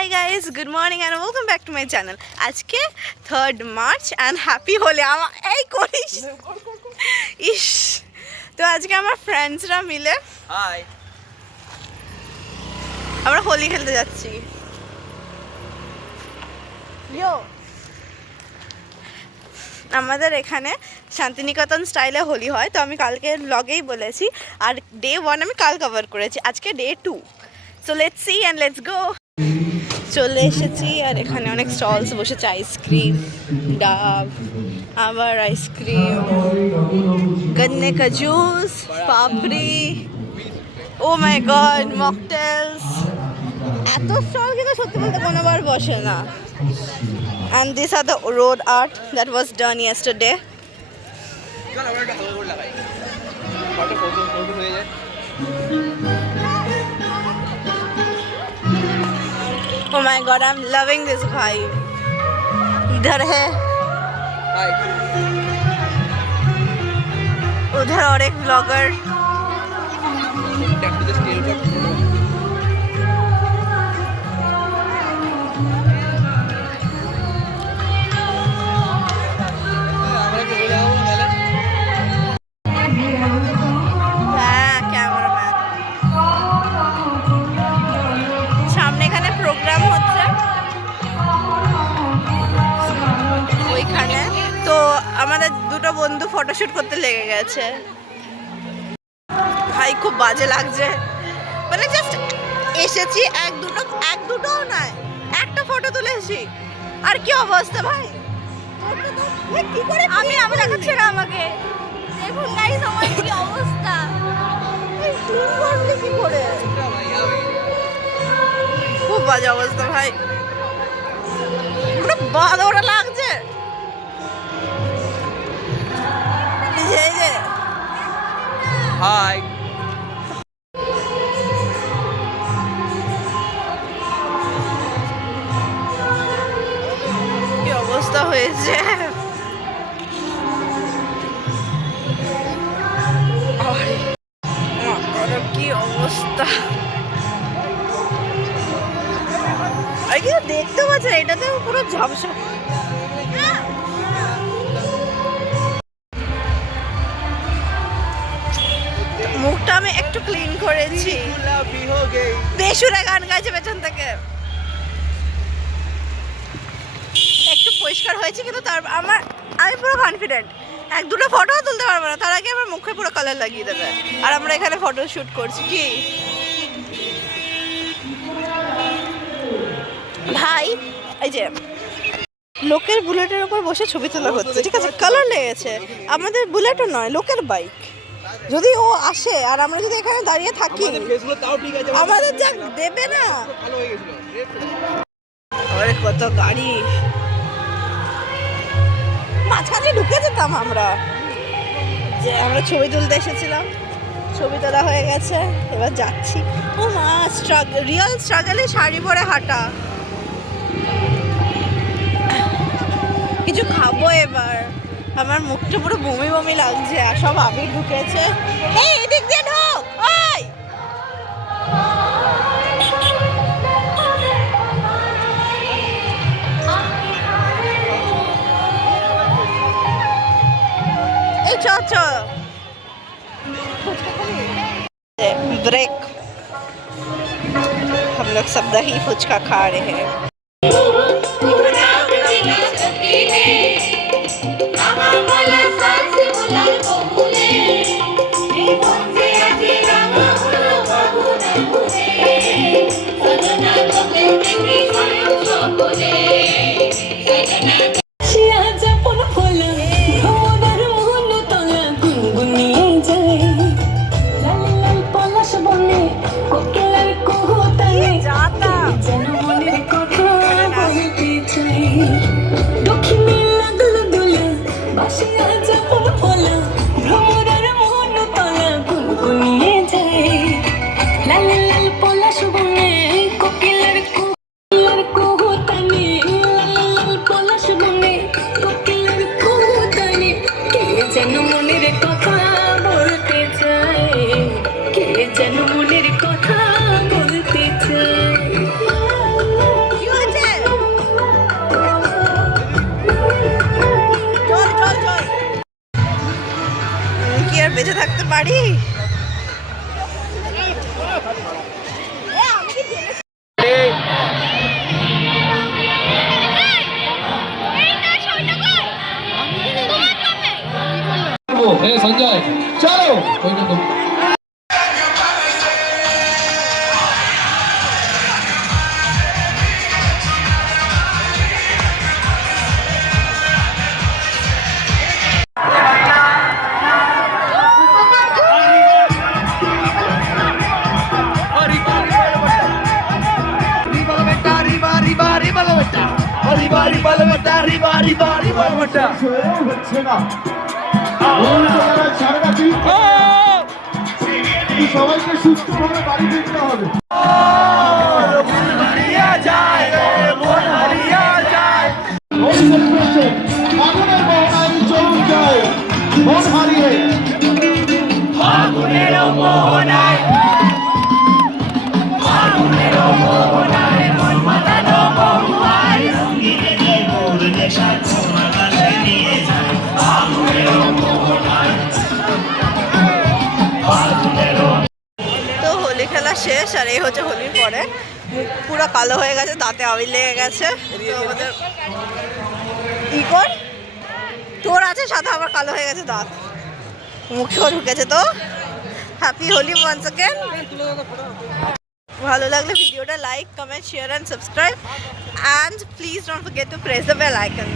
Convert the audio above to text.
Hi guys, good morning and welcome back to my channel. আজকে 3rd March and happy Holi. এই করিস ইস তো আজকে আমার ফ্রেন্ডসরা মিলে আমরা হোলি খেলতে যাচ্ছি। আমাদের এখানে শান্তিনিকেতন স্টাইলে হোলি হয়, তো আমি কালকে ব্লগেই বলেছি, আর ডে 1 আমি কাল কভার করেছি, আজকে day 2। So let's see and let's go. চলে এসেছি আর এখানে অনেক স্টলস বসেছে, আইসক্রিম, ডাব, আবার আইসক্রিম, গন্নে কা জুস, পাপড়ি, ও মাই গড, মকটেলস। এত স্টল কিন্তু সত্যি বলতে কোনোবার বসে না। And these are the road art that was done yesterday. Oh my god, I'm loving this vibe. इधर है, उधर और एक ब्लॉगर। সামনে এখানে প্রোগ্রাম হচ্ছে ওইখানে, তো আমাদের দুটো বন্ধু ফটোশুট করতে লেগে গেছে। ভাই খুব বাজে লাগছে, মানে জাস্ট এসেছি এক দুটোও নয়, একটা ফটো তুলেছি, আর কি অবস্থা ভাই। কি করে আমি দেখাচ্ছি না আমাকে, দেখুন গাইস আমার কি অবস্থা। কি করে খুব বাজে অবস্থা ভাই, পুরো বাদোড়া লাগছে। হাই, কি অবস্থা হয়েছে। কি অবস্থা, আর কি দেখতে পাচ্ছেন, এটাতে পুরো ঝাপসা। মুখটা আমি একটু ক্লিন করেছি, বেসুরা গান গাইছে পেছন থেকে, একটু পরিষ্কার হয়েছে, কিন্তু আমি পুরো কনফিডেন্ট এক দুটো ফটো তুলতে পারবো না, তার আগে আমার মুখে পুরো কালার লাগিয়ে দেবে। আর আমরা এখানে ফটো শুট করছি। কি ভাই, এই যে লোকের বুলেটের উপর বসে ছবি তোলা হচ্ছে, ঠিক আছে, কালার লেগেছে, আমাদের বুলেটও নয়, লোকের বাইক। যদি ও আসে আর আমরা যদি এখানে দাঁড়িয়ে থাকি, আমাদের যা দেবে না। আরে কত গাড়ি, মাঝখানে ঢুকে যেতাম আমরা, যে আমরা ছবি তুলতে এসেছিলাম, ছবি তোলা হয়ে গেছে, এবার যাচ্ছি। ও মা, রিয়েল স্ট্রাগলে শাড়ি পরে হাঁটা। কিছু খাবো এবার, আমার মুখটা পুরো বমি বমি লাগছে, আর সব আবির ঢুকেছে। এই এদিক দিয়ে ঢোক, ওই এই চ ब्रेक। हम लोग सब दही फुचका खा रहे हैं। She বাড়ি। সঞ্জয় চলো সবাইকে সুস্থভাবে বাড়ি ফিরতে হবে। আগুনের মোহনায় চলুন যায় মন হারিয়ে। তো হোলি খেলা শেষ, আর এই হচ্ছে হোলির পরে মুখ পুরো কালো হয়ে গেছে, দাঁতে আবির লেগে গেছে। তো আমাদের ইকর তোর আছে সাথে আবার কালো হয়ে গেছে দাঁত, মুখেও ঢুকেছে। তো হ্যাপি হোলি ওয়ান্স अगेन। ভালো লাগলে ভিডিওটা like, comment, share and subscribe, and please don't forget to press the bell icon.